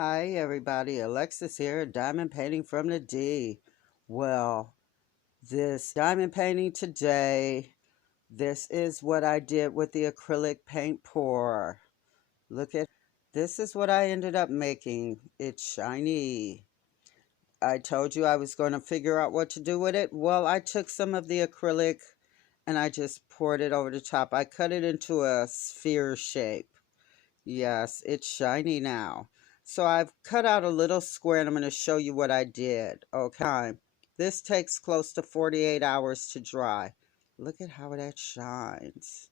Hi everybody, Alexis here, diamond painting from the D. Well, this diamond painting today, this is what I did with the acrylic paint pour. Look at, this is what I ended up making. It's shiny. I told you I was going to figure out what to do with it. Well, I took some of the acrylic and I just poured it over the top. I cut it into a sphere shape. Yes, it's shiny now. So I've cut out a little square and I'm going to show you what I did. Okay. This takes close to 48 hours to dry. Look at how that shines.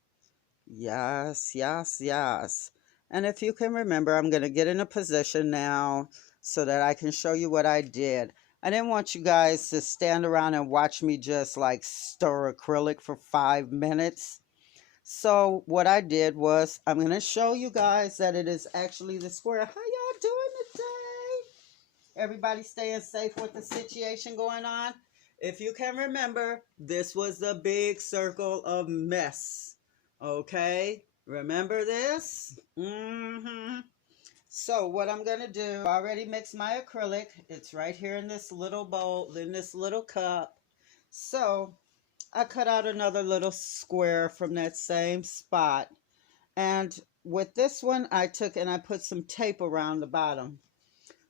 Yes, yes, yes. And if you can remember, I'm going to get in a position now so that I can show you what I did. I didn't want you guys to stand around and watch me just like stir acrylic for 5 minutes. So what I did was I'm going to show you guys that it is actually the square. How y'all doing today? Everybody staying safe with the situation going on? If you can remember, this was the big circle of mess. Okay? Remember this? So what I'm going to do, I already mixed my acrylic. It's right here in this little bowl, in this little cup. So I cut out another little square from that same spot. And with this one, I took and I put some tape around the bottom.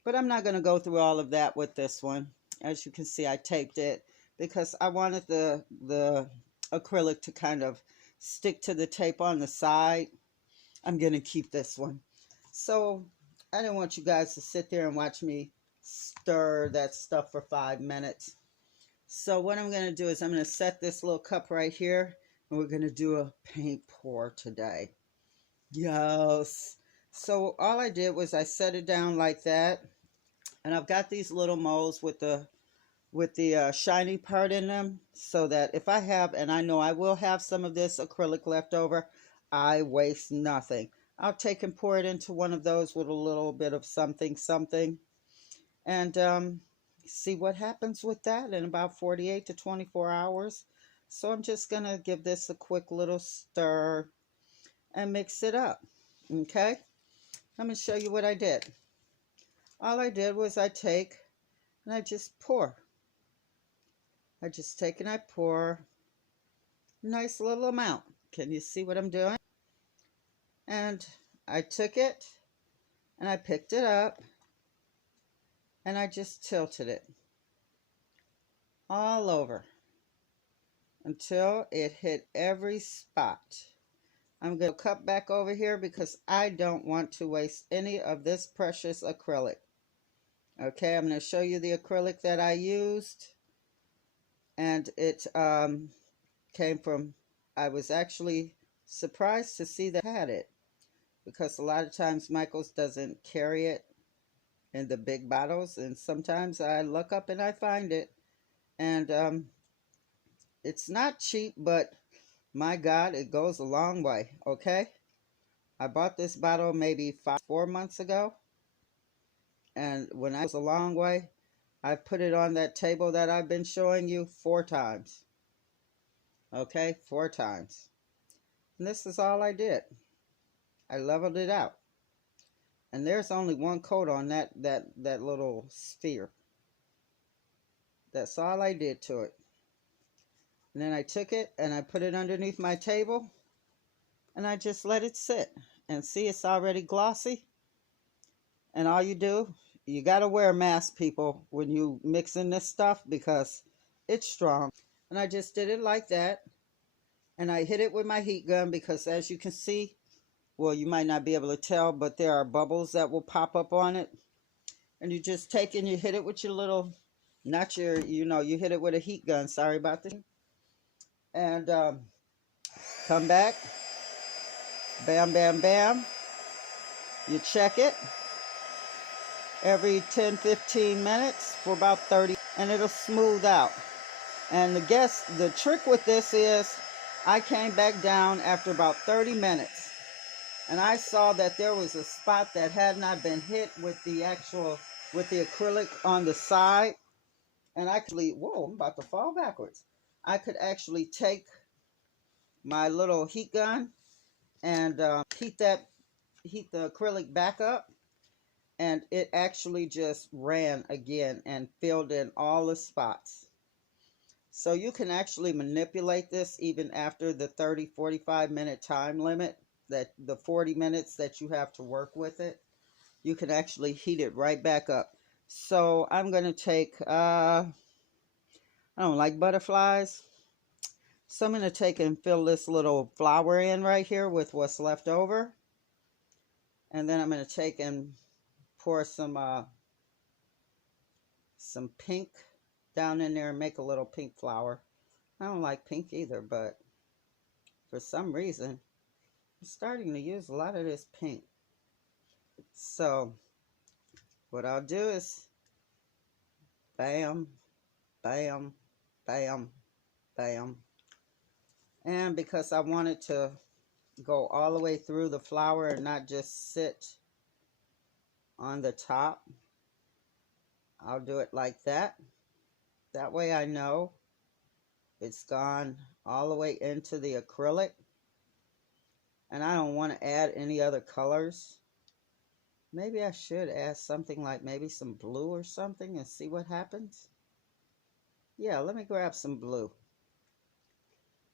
But I'm not going to go through all of that with this one. As you can see, I taped it because I wanted the acrylic to kind of stick to the tape on the side. I'm going to keep this one. So I didn't want you guys to sit there and watch me stir that stuff for 5 minutes. So what I'm going to do is I'm going to set this little cup right here and we're going to do a paint pour today. Yes. So all I did was I set it down like that, and I've got these little molds with the shiny part in them, so that if I have, and I know I will have some of this acrylic left over, I waste nothing. I'll take and pour it into one of those with a little bit of something, and see what happens with that in about 48 to 24 hours. So I'm just going to give this a quick little stir and mix it up. Okay, let me show you what I did. All I did was I take and I just pour. I just take and I pour a nice little amount. Can you see what I'm doing? And I took it and I picked it up and I just tilted it all over until it hit every spot. I'm going to cut back over here because I don't want to waste any of this precious acrylic. Okay, I'm going to show you the acrylic that I used. And it came from, I was actually surprised to see that I had it. Because a lot of times Michael's doesn't carry it in the big bottles. And sometimes I look up and I find it. And it's not cheap, but my God, it goes a long way, okay? I bought this bottle maybe 4 months ago. And when I was a long way, I put it on that table that I've been showing you 4 times. Okay, 4 times. And this is all I did. I leveled it out. And there's only one coat on that little sphere. That's all I did to it. And then I took it and I put it underneath my table and I just let it sit. And see, it's already glossy. And all you do, you got to wear a mask, people, when you mix in this stuff because it's strong. And I just did it like that. And I hit it with my heat gun because as you can see, well, you might not be able to tell, but there are bubbles that will pop up on it. And you just take and you hit it with your little, not your, you hit it with a heat gun. Sorry about this. And come back. Bam, bam, bam. You check it every 10-15 minutes for about 30, and it'll smooth out. And the trick with this is I came back down after about 30 minutes and I saw that there was a spot that had not been hit with the acrylic on the side. And actually, whoa, I'm about to fall backwards. I could actually take my little heat gun and heat the acrylic back up. and it actually just ran again and filled in all the spots. So you can actually manipulate this even after the 30-45 minute time limit, that the 40 minutes that you have to work with it. You can actually heat it right back up. So I'm going to take, I don't like butterflies. So I'm going to take and fill this little flower in right here with what's left over. And then I'm going to take and pour some pink down in there and make a little pink flower. I don't like pink either, but for some reason, I'm starting to use a lot of this pink. So what I'll do is bam, bam, bam, bam. And because I want it to go all the way through the flower and not just sit on the top, I'll do it like that. That way I know it's gone all the way into the acrylic. And I don't want to add any other colors. Maybe I should add something like maybe some blue or something and see what happens. Yeah, let me grab some blue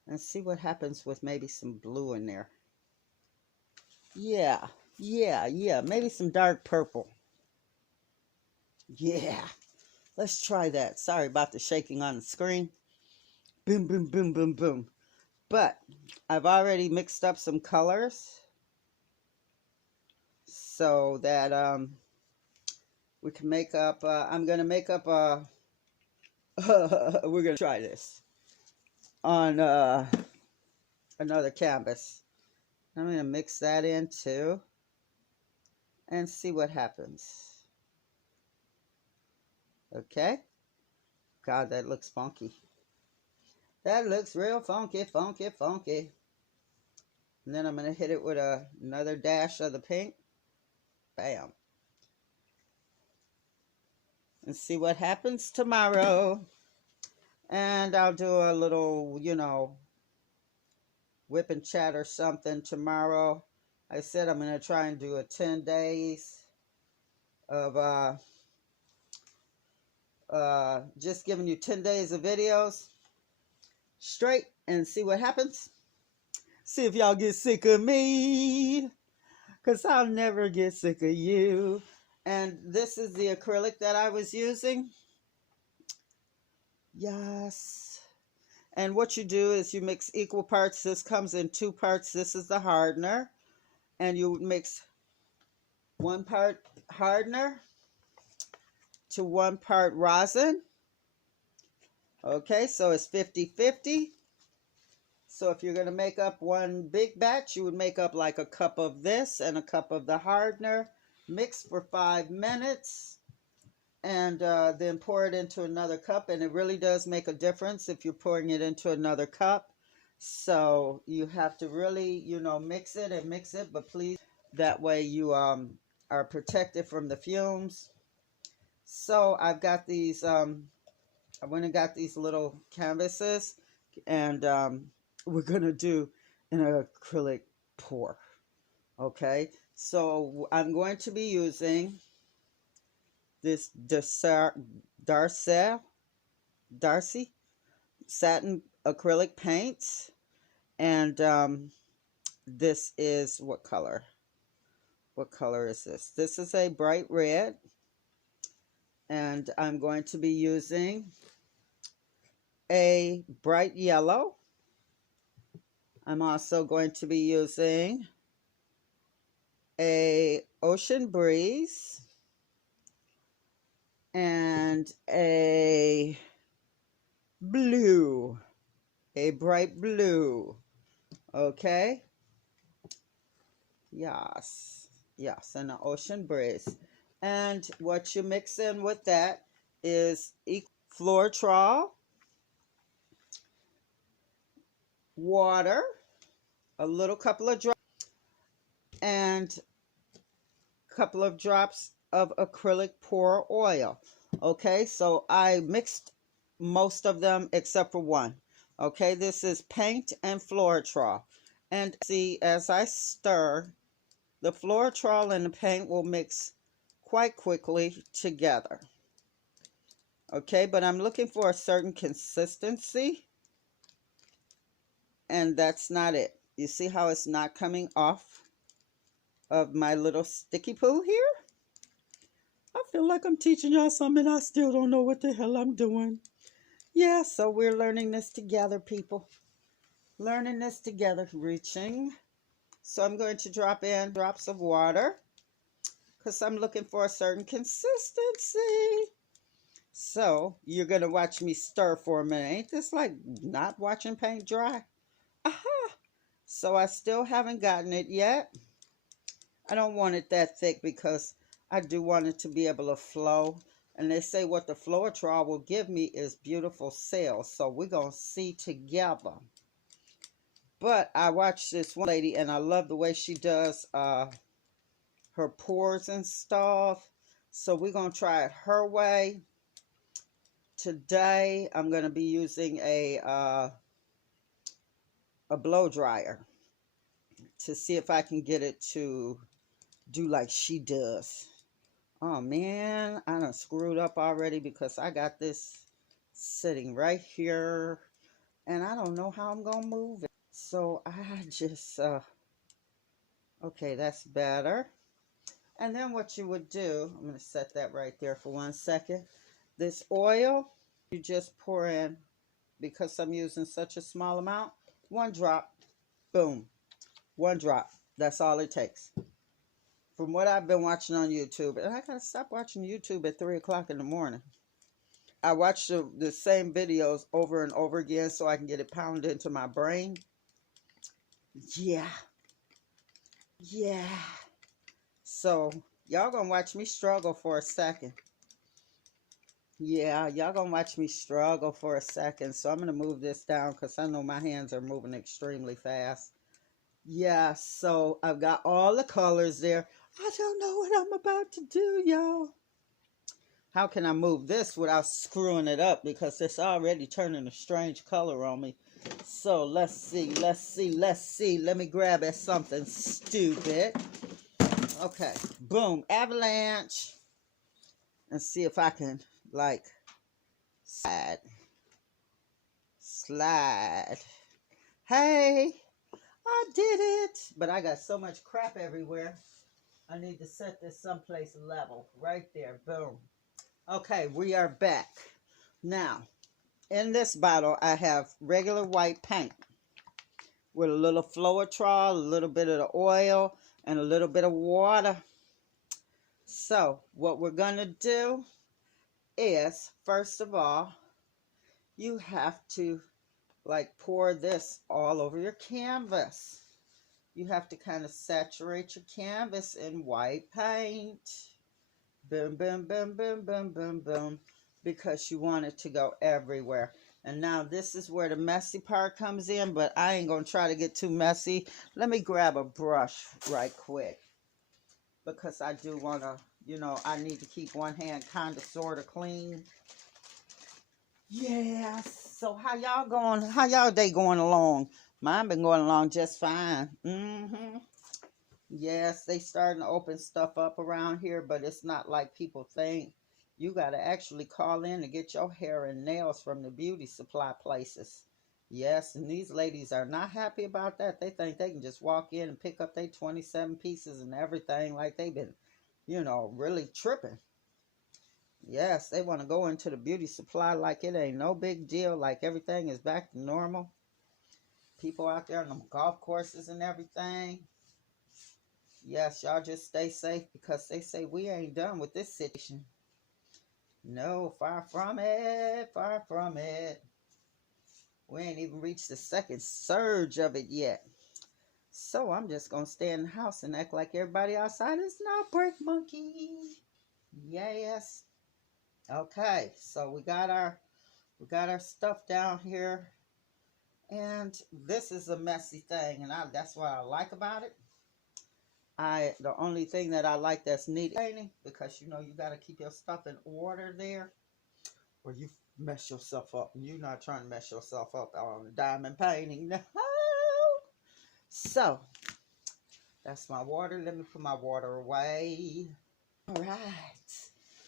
and see what happens with maybe some blue in there. Yeah, maybe some dark purple. Yeah, let's try that. Sorry about the shaking on the screen. Boom, boom, boom, boom, boom. But I've already mixed up some colors so that we can make up, I'm going to make up a, we're going to try this on another canvas. I'm going to mix that in too and see what happens. Okay. God, that looks funky. That looks real funky, funky, funky. And then I'm going to hit it with another dash of the pink. Bam. And see what happens tomorrow. And I'll do a little, you know, whip and chat or something tomorrow. I said I'm going to try and do a 10 days of just giving you 10 days of videos straight and see what happens. See if y'all get sick of me, because I'll never get sick of you. And this is the acrylic that I was using. Yes. And what you do is you mix equal parts. This comes in 2 parts. This is the hardener. And you mix 1 part hardener to 1 part rosin. Okay, so it's 50-50. So if you're going to make up one big batch, you would make up like a cup of this and a cup of the hardener. Mix for 5 minutes. And then pour it into another cup. And it really does make a difference if you're pouring it into another cup. So you have to really, you know, mix it and mix it. But please, that way you are protected from the fumes. So I've got these, I went and got these little canvases. And we're going to do an acrylic pour. Okay. So I'm going to be using this Darcy satin acrylic paints, and this is what color is this? This is a bright red, and I'm going to be using a bright yellow. I'm also going to be using a ocean breeze and a blue, a bright blue. Okay. Yes, and an ocean breeze. And what you mix in with that is Floetrol, water, a little couple of drops, and a couple of drops of acrylic pour oil. Okay, so I mixed most of them except for one. Okay, this is paint and Floetrol. And see, as I stir, the Floetrol and the paint will mix quite quickly together. Okay, but I'm looking for a certain consistency, and that's not it. You see how it's not coming off of my little sticky poo here? I feel like I'm teaching y'all something and I still don't know what the hell I'm doing. Yeah, so we're learning this together, people. Learning this together, reaching. So I'm going to drop in drops of water because I'm looking for a certain consistency. So you're going to watch me stir for a minute. Ain't this like not watching paint dry? Aha! So I still haven't gotten it yet. I don't want it that thick because I do want it to be able to flow. And they say what the Floetrol will give me is beautiful sails. So we're going to see together. But I watched this one lady and I love the way she does her pores and stuff. So we're going to try it her way. Today I'm going to be using a blow dryer to see if I can get it to do like she does. Oh man, I done screwed up already because I got this sitting right here and I don't know how I'm gonna move it. So I just okay, that's better. And then what you would do, I'm gonna set that right there for 1 second. This oil you just pour in, because I'm using such a small amount, 1 drop, boom, 1 drop. That's all it takes. From what I've been watching on YouTube, and I gotta stop watching YouTube at 3 o'clock in the morning. I watch the same videos over and over again so I can get it pounded into my brain. Yeah. Yeah. So, y'all gonna watch me struggle for a second. Yeah, y'all gonna watch me struggle for a second. So I'm gonna move this down because I know my hands are moving extremely fast. Yeah, so I've got all the colors there. I don't know what I'm about to do, y'all. How can I move this without screwing it up? Because it's already turning a strange color on me. So let's see, let's see, let's see. Let me grab at something stupid. Okay, boom, avalanche. And see if I can, like, slide. Hey, I did it. But I got so much crap everywhere. I need to set this someplace level. Right there, boom. Okay, we are back. Now, in this bottle, I have regular white paint with a little Floetrol, a little bit of the oil, and a little bit of water. So, what we're going to do is, first of all, you have to, like, pour this all over your canvas. You have to kind of saturate your canvas in white paint. Boom, boom, boom, boom, boom, boom, boom. Because you want it to go everywhere. And now this is where the messy part comes in, but I ain't going to try to get too messy. Let me grab a brush right quick. Because I do want to, you know, I need to keep one hand kind of sort of clean. Yeah, so how y'all going? How y'all day going along? Mine been going along just fine. Yes, they starting to open stuff up around here, but it's not like people think. You got to actually call in to get your hair and nails from the beauty supply places. Yes, and these ladies are not happy about that. They think they can just walk in and pick up their 27 pieces and everything like they've been, you know, really tripping. Yes, they want to go into the beauty supply like it ain't no big deal, like everything is back to normal. People out there on them golf courses and everything. Yes, y'all just stay safe because they say we ain't done with this situation. No, far from it, far from it. We ain't even reached the second surge of it yet. So I'm just going to stay in the house and act like everybody outside is an outbreak monkey. Yes. Okay, so we got our stuff down here. And this is a messy thing, and that's what I like about it. The only thing that I like that's neat painting, because you know you got to keep your stuff in order there, or you mess yourself up. You're not trying to mess yourself up on diamond painting. No. So that's my water. Let me put my water away. All right.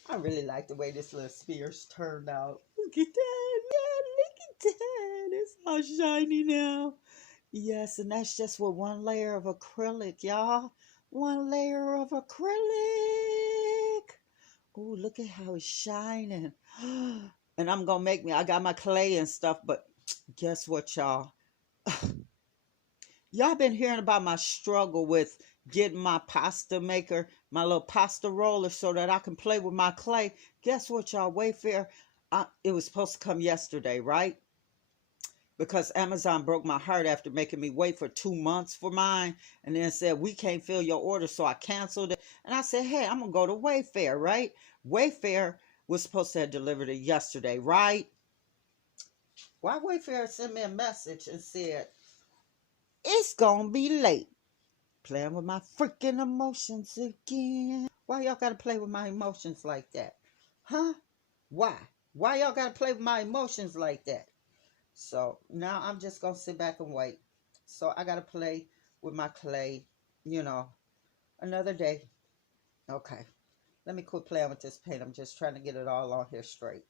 I really like the way this little spears turned out. Look at that. Yeah, look at that. It's all shiny now. Yes, and that's just with one layer of acrylic, y'all. One layer of acrylic. Oh, look at how it's shining. And I'm going to I got my clay and stuff, but guess what, y'all? Y'all been hearing about my struggle with getting my pasta maker, my little pasta roller, so that I can play with my clay. Guess what, y'all? Wayfair, it was supposed to come yesterday, right? Because Amazon broke my heart after making me wait for 2 months for mine, and then said, we can't fill your order, so I canceled it. And I said, hey, I'm going to go to Wayfair, right? Wayfair was supposed to have delivered it yesterday, right? Why Wayfair sent me a message and said, it's going to be late? Playing with my freaking emotions again. Why y'all gotta play with my emotions like that? Huh? Why? Why y'all gotta play with my emotions like that? So now I'm just gonna sit back and wait. So I gotta play with my clay, another day. Okay. Let me quit playing with this paint. I'm just trying to get it all on here straight.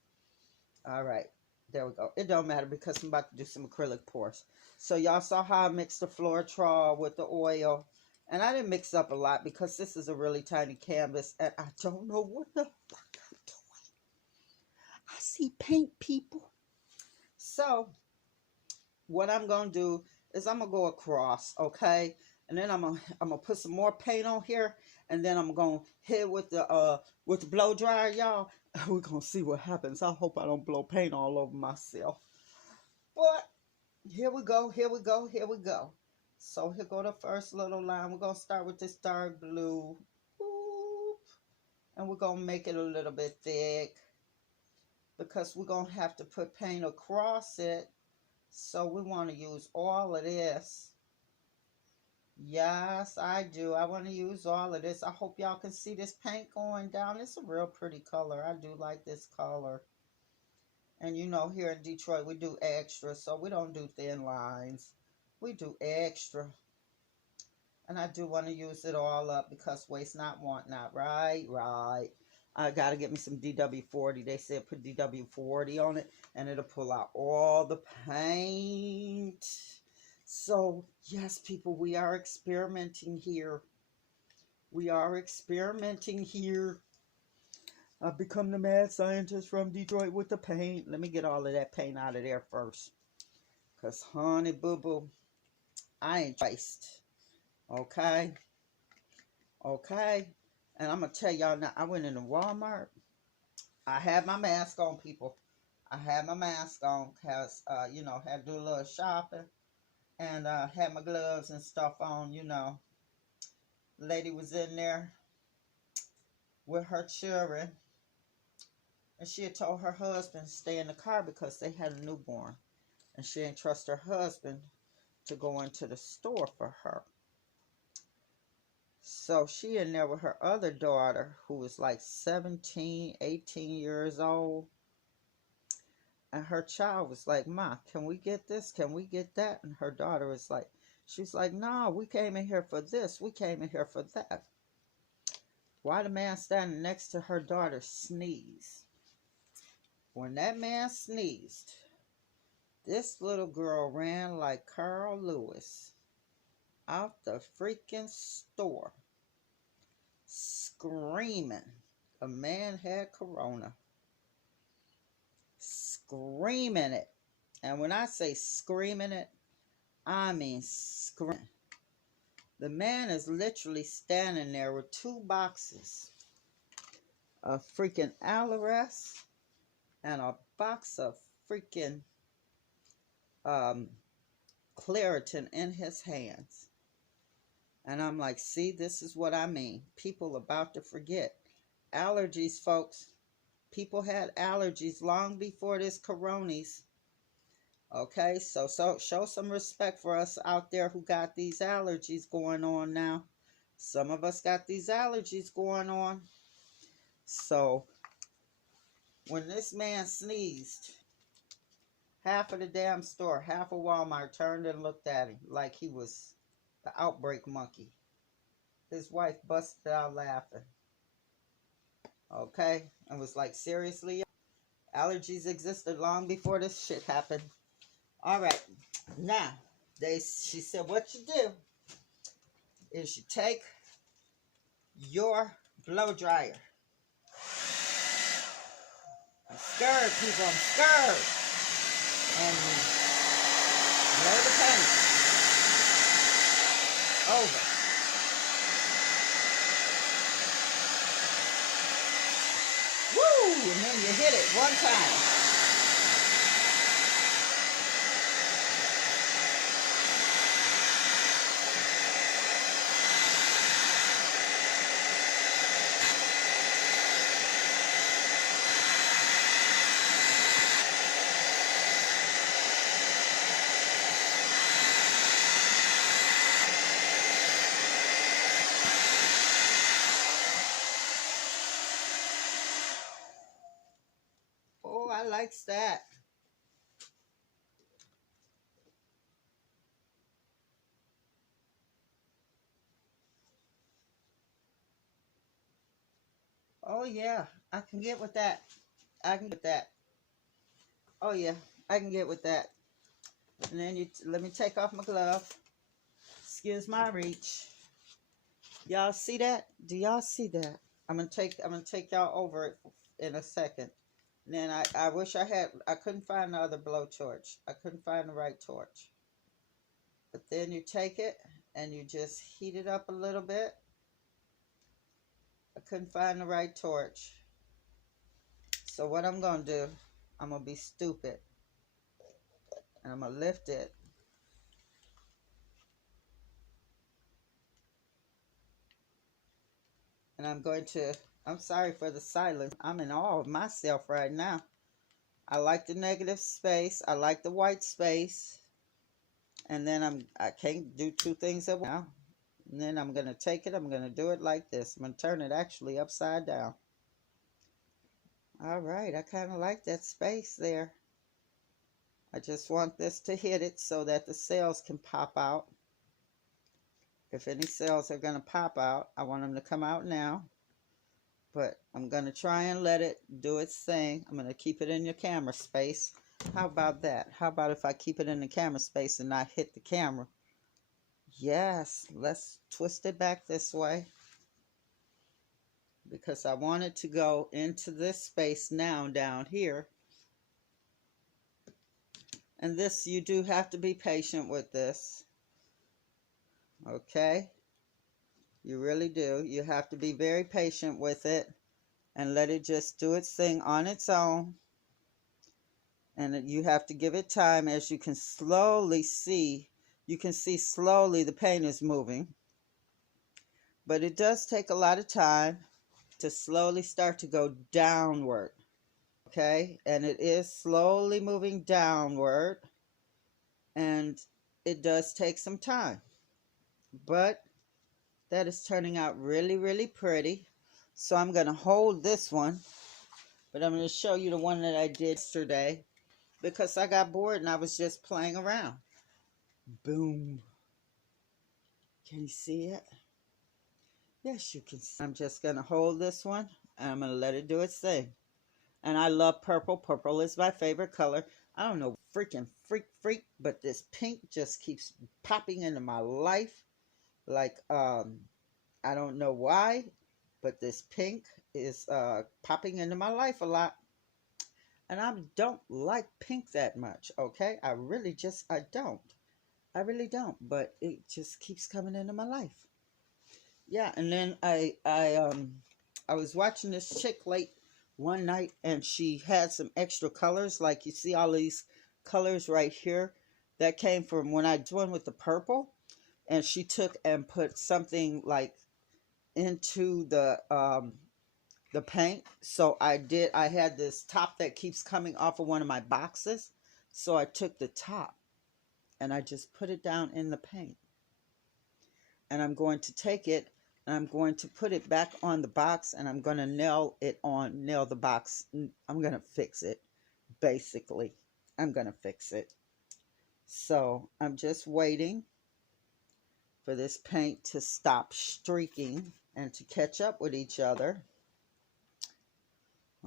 All right. There we go. It don't matter because I'm about to do some acrylic pours. So y'all saw how I mixed the Floetrol with the oil. And I didn't mix up a lot because this is a really tiny canvas. And I don't know what the fuck I'm doing. I see paint, people. So what I'm going to do is I'm going to go across, okay? And then I'm gonna put some more paint on here. And then I'm going to hit with the blow dryer, y'all. We're going to see what happens. I hope I don't blow paint all over myself. But here we go, here we go, here we go. So here go the first little line. We're going to start with this dark blue. Boop. And we're going to make it a little bit thick, because we're going to have to put paint across it. So we want to use all of this. Yes, I do. I want to use all of this. I hope y'all can see this paint going down. It's a real pretty color. I do like this color. And here in Detroit, we do extra. So we don't do thin lines. We do extra. And I do want to use it all up because waste not, want not. Right, right. I got to get me some DW40. They said put DW40 on it and it'll pull out all the paint. So, yes, people, we are experimenting here. We are experimenting here. I've become the mad scientist from Detroit with the paint. Let me get all of that paint out of there first. Because, honey, boo-boo, I ain't traced. Okay? Okay? And I'm going to tell y'all now, I went into Walmart. I had my mask on, people. I had my mask on because, had to do a little shopping. And had my gloves and stuff on, Lady was in there with her children. And she had told her husband to stay in the car because they had a newborn. And she didn't trust her husband to go into the store for her. So she in there with her other daughter, who was like 17, 18 years old. And her child was like, Ma, can we get this? Can we get that? And her daughter was like, she's like, no, we came in here for this. We came in here for that. Why the man standing next to her daughter sneezed? When that man sneezed, this little girl ran like Carl Lewis out the freaking store, screaming. A man had corona. Screaming it. And when I say screaming it, I mean screaming. The man is literally standing there with 2 boxes of freaking Alaris and a box of freaking Claritin in his hands. And I'm like, see, this is what I mean. People about to forget. Allergies, folks. People had allergies long before this coronis. Okay, so show some respect for us out there who got these allergies going on now. Some of us got these allergies going on. So, when this man sneezed, half of the damn store, half of Walmart turned and looked at him like he was the outbreak monkey. His wife busted out laughing. Okay? I was like, seriously? Allergies existed long before this shit happened. All right. Now, she said what you do is you take your blow dryer. I'm scared, people. I'm scared. And blow the paint over. Woo! And then you hit it one time. Oh, I likes that. Oh, yeah. I can get with that. I can get that. Oh, yeah. I can get with that. And then let me take off my glove. Excuse my reach. Y'all see that? Do y'all see that? I'm gonna take y'all over it in a second. And then I wish I couldn't find the other blowtorch. I couldn't find the right torch. But then you take it and you just heat it up a little bit. I couldn't find the right torch. So what I'm gonna do, I'm gonna be stupid. And I'm gonna lift it. And I'm sorry for the silence. I'm in awe of myself right now. I like the negative space. I like the white space. And then I can't do two things at once now. And then I'm going to take it. I'm going to do it like this. I'm going to turn it actually upside down. All right. I kind of like that space there. I just want this to hit it so that the cells can pop out. If any cells are going to pop out, I want them to come out now. But I'm going to try and let it do its thing. I'm going to keep it in your camera space. How about that? How about if I keep it in the camera space and not hit the camera? Yes, let's twist it back this way. Because I want it to go into this space now down here. And this, you do have to be patient with this. Okay? You really do. You have to be very patient with it and let it just do its thing on its own. And you have to give it time. As you can slowly see, you can see slowly the paint is moving. But it does take a lot of time to slowly start to go downward. Okay? And it is slowly moving downward. And it does take some time. But that is turning out really, really pretty. So I'm going to hold this one. But I'm going to show you the one that I did yesterday. Because I got bored and I was just playing around. Boom. Can you see it? Yes, you can see. I'm just going to hold this one. And I'm going to let it do its thing. And I love purple. Purple is my favorite color. I don't know, freak. But this pink just keeps popping into my life. Like, I don't know why. But this pink is popping into my life a lot. And I don't like pink that much, okay? I don't. I really don't. But it just keeps coming into my life. Yeah, and then I was watching this chick late one night, and she had some extra colors. Like you see all these colors right here. That came from when I joined with the purple. And she took and put something like into the paint. So I had this top that keeps coming off of one of my boxes. So I took the top and I just put it down in the paint. And I'm going to take it and I'm going to put it back on the box and I'm going to nail the box. I'm going to fix it, basically. I'm going to fix it. So I'm just waiting for this paint to stop streaking and to catch up with each other.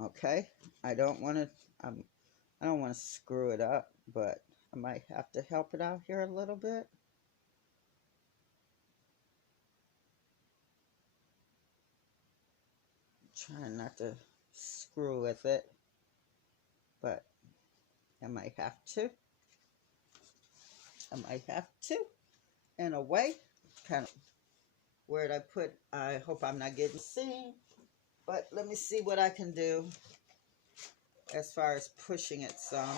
Okay, I don't want to. I don't want to screw it up, but I might have to help it out here a little bit. Trying not to screw with it, but I might have to. I might have to. In a way, kind of where'd I put? I hope I'm not getting seen, but let me see what I can do as far as pushing it some.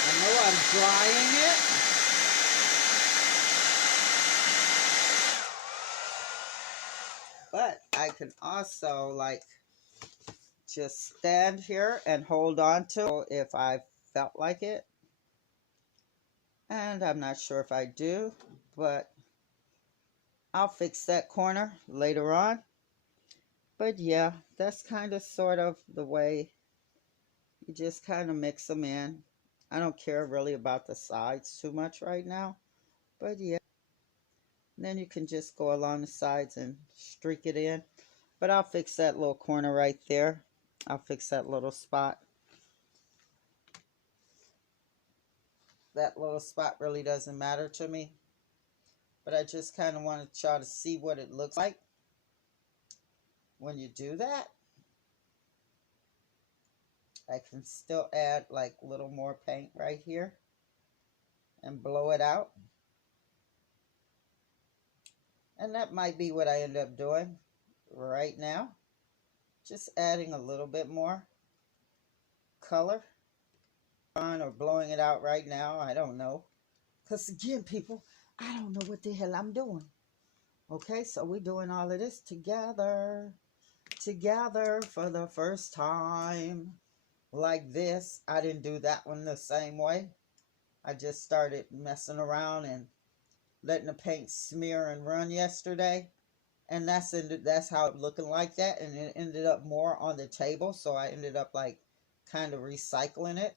I know I'm drying it. But I can also like just stand here and hold on to it if I felt like it. And I'm not sure if I do, but I'll fix that corner later on. But yeah, that's kind of sort of the way you just kind of mix them in. I don't care really about the sides too much right now, but yeah. And then you can just go along the sides and streak it in. But I'll fix that little corner right there. I'll fix that little spot. That little spot really doesn't matter to me. But I just kind of wanted y'all to see what it looks like when you do that. I can still add like a little more paint right here and blow it out. And that might be what I end up doing right now. Just adding a little bit more color on or blowing it out right now. I don't know. Because again, people, I don't know what the hell I'm doing. Okay, so we're doing all of this together for the first time. Like this. I didn't do that one the same way. I just started messing around and letting the paint smear and run yesterday. And that's how it looking like that. And it ended up more on the table. So I ended up like kind of recycling it.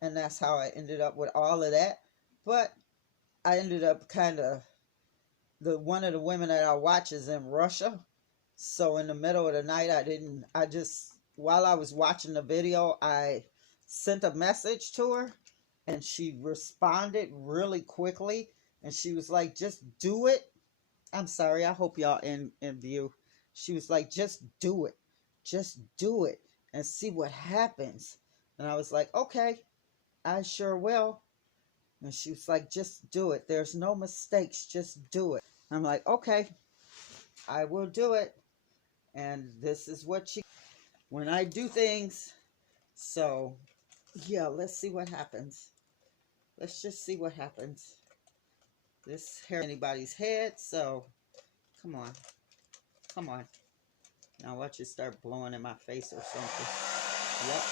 And that's how I ended up with all of that. But I ended up kind of, one of the women that I watch is in Russia. So in the middle of the night, while I was watching the video, I sent a message to her and she responded really quickly. And she was like, just do it. I'm sorry. I hope y'all in view. She was like, just do it. Just do it and see what happens. And I was like, okay, I sure will. And she was like, just do it. There's no mistakes. Just do it. I'm like, okay, I will do it. And this is what when I do things. So, yeah, let's see what happens. Let's just see what happens. This hair anybody's head, so come on. Come on. Now watch it start blowing in my face or something. Yep.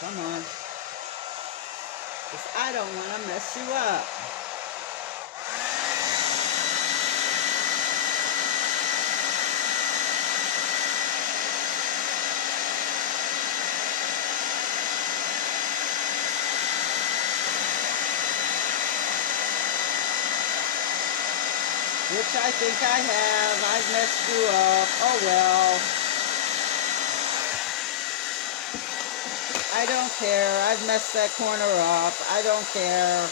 Come on. Because I don't want to mess you up. Which I think I have. I've messed you up. Oh well. I don't care. I've messed that corner up. I don't care.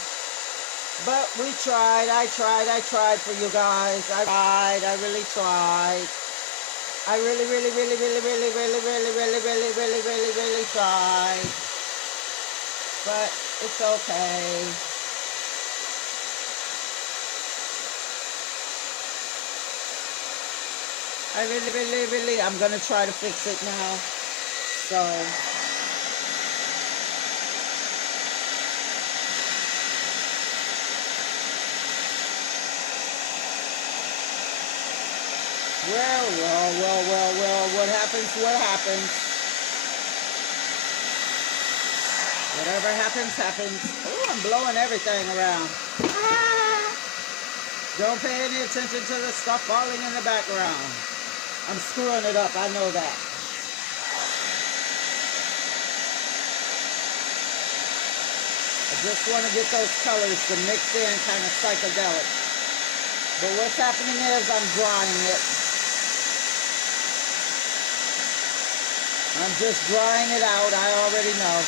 But we tried. I tried for you guys. I tried. I really tried. I really tried. But it's okay. I'm going to try to fix it now. So, well, what happens, what happens. Whatever happens, happens. Oh, I'm blowing everything around. Ah! Don't pay any attention to the stuff falling in the background. I'm screwing it up, I know that. I just want to get those colors to mix in, kind of psychedelic. But what's happening is I'm drying it. I'm just drying it out, I already know.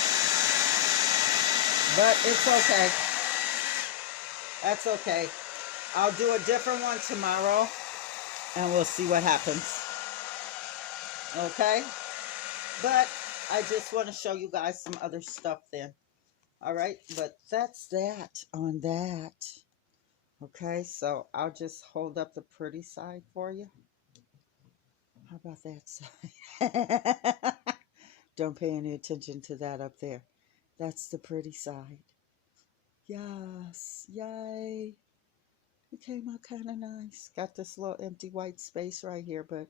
But it's okay. That's okay. I'll do a different one tomorrow, and we'll see what happens. Okay? But I just want to show you guys some other stuff then. All right? But that's that on that. Okay? So I'll just hold up the pretty side for you. How about that side? Don't pay any attention to that up there. That's the pretty side. Yes. Yay. It came out kind of nice. Got this little empty white space right here, but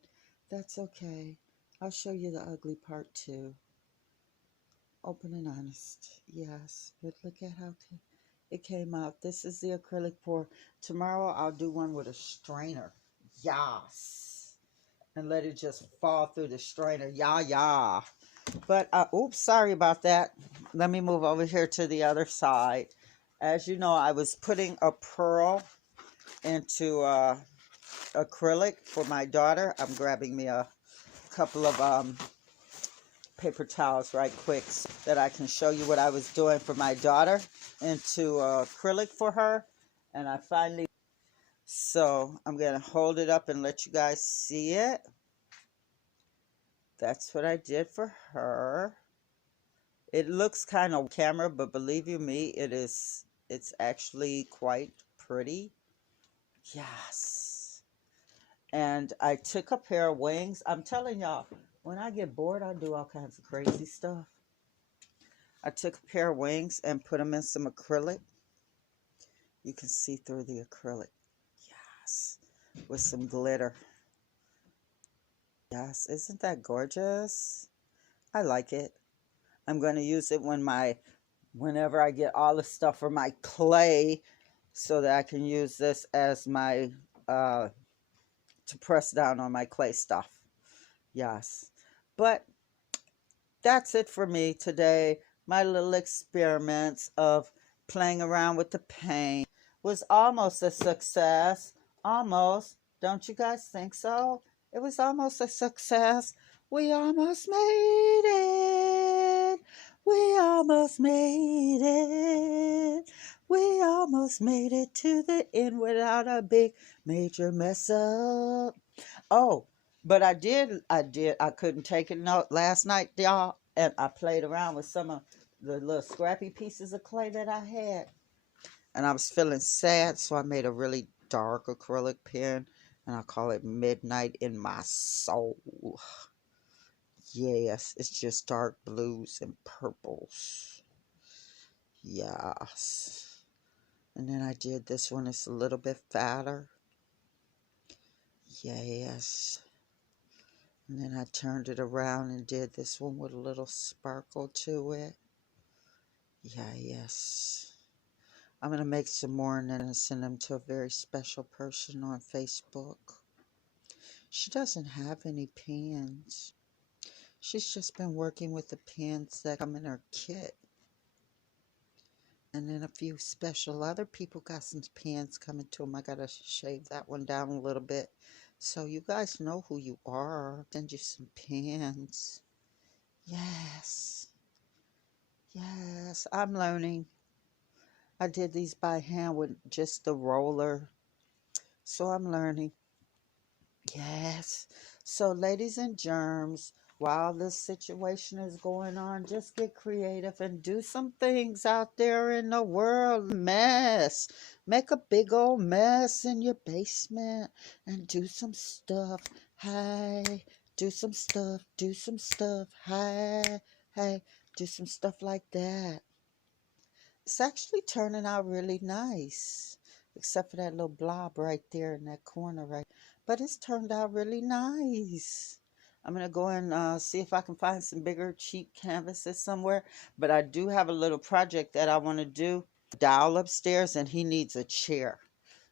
that's okay. I'll show you the ugly part too. Open and honest. Yes, but look at how it came out. This is the acrylic pour. Tomorrow I'll do one with a strainer. Yes. And let it just fall through the strainer. Yeah. But, oops, sorry about that. Let me move over here to the other side. As you know, I was putting a pearl into acrylic for my daughter. I'm grabbing me a couple of paper towels right quick so that I can show you what I was doing for my daughter into acrylic for her. And I finally, so I'm going to hold it up and let you guys see it. That's what I did for her. It looks kind of camera, but believe you me, it's actually quite pretty. Yes. And I took a pair of wings. I'm telling y'all, when I get bored, I do all kinds of crazy stuff. I took a pair of wings and put them in some acrylic. You can see through the acrylic. Yes. With some glitter. Yes. Isn't that gorgeous? I like it. I'm going to use it whenever I get all the stuff for my clay, so that I can use this as my, to press down on my clay stuff. Yes. But that's it for me today. My little experiments of playing around with the paint was almost a success. Almost. Don't you guys think so? It was almost a success. We almost made it. We almost made it. We almost made it to the end without a big major mess up. Oh, but I couldn't take it out last night, y'all, and I played around with some of the little scrappy pieces of clay that I had. And I was feeling sad, so I made a really dark acrylic pen, and I call it Midnight in My Soul. Yes, it's just dark blues and purples. Yes. And then I did this one. It's a little bit fatter. Yes. And then I turned it around and did this one with a little sparkle to it. Yes. I'm going to make some more and then send them to a very special person on Facebook. She doesn't have any pens. She's just been working with the pens that come in her kit. And then a few special other people got some pens coming to them. I got to shave that one down a little bit. So you guys know who you are. I'll send you some pens. Yes. Yes, I'm learning. I did these by hand with just the roller. So I'm learning. Yes. So ladies and germs, while this situation is going on, just get creative and do some things out there in the world. Mess. Make a big old mess in your basement and do some stuff. Hey, do some stuff. Do some stuff. Hey, do some stuff like that. It's actually turning out really nice, except for that little blob right there in that corner, right? But it's turned out really nice. I'm going to go and see if I can find some bigger, cheap canvases somewhere. But I do have a little project that I want to do. Dowel upstairs, and he needs a chair.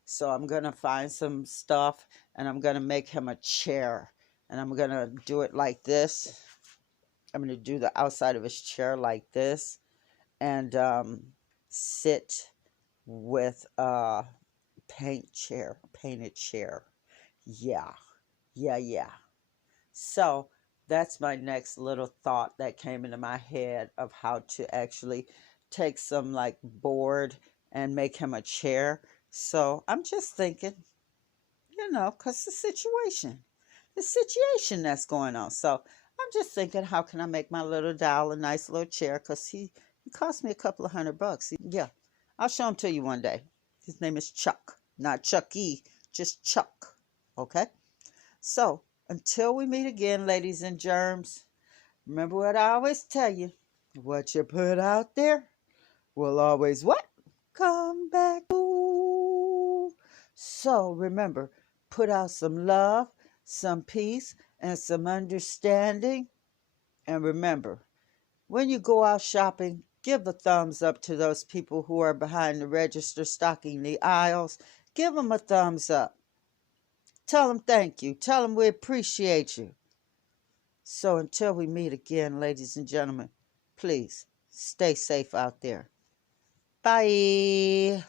So I'm going to find some stuff, and I'm going to make him a chair. And I'm going to do it like this. I'm going to do the outside of his chair like this. And sit with a painted chair. Yeah. Yeah. So that's my next little thought that came into my head of how to actually take some like board and make him a chair. So I'm just thinking, because the situation that's going on. So I'm just thinking, how can I make my little doll a nice little chair? Because he cost me a couple of $100. Yeah, I'll show him to you one day. His name is Chuck, not Chucky, just Chuck. Okay? So until we meet again, ladies and germs, remember what I always tell you. What you put out there will always what? Come back. Ooh. So remember, put out some love, some peace, and some understanding. And remember, when you go out shopping, give a thumbs up to those people who are behind the register stocking the aisles. Give them a thumbs up. Tell them thank you. Tell them we appreciate you. So until we meet again, ladies and gentlemen, please stay safe out there. Bye.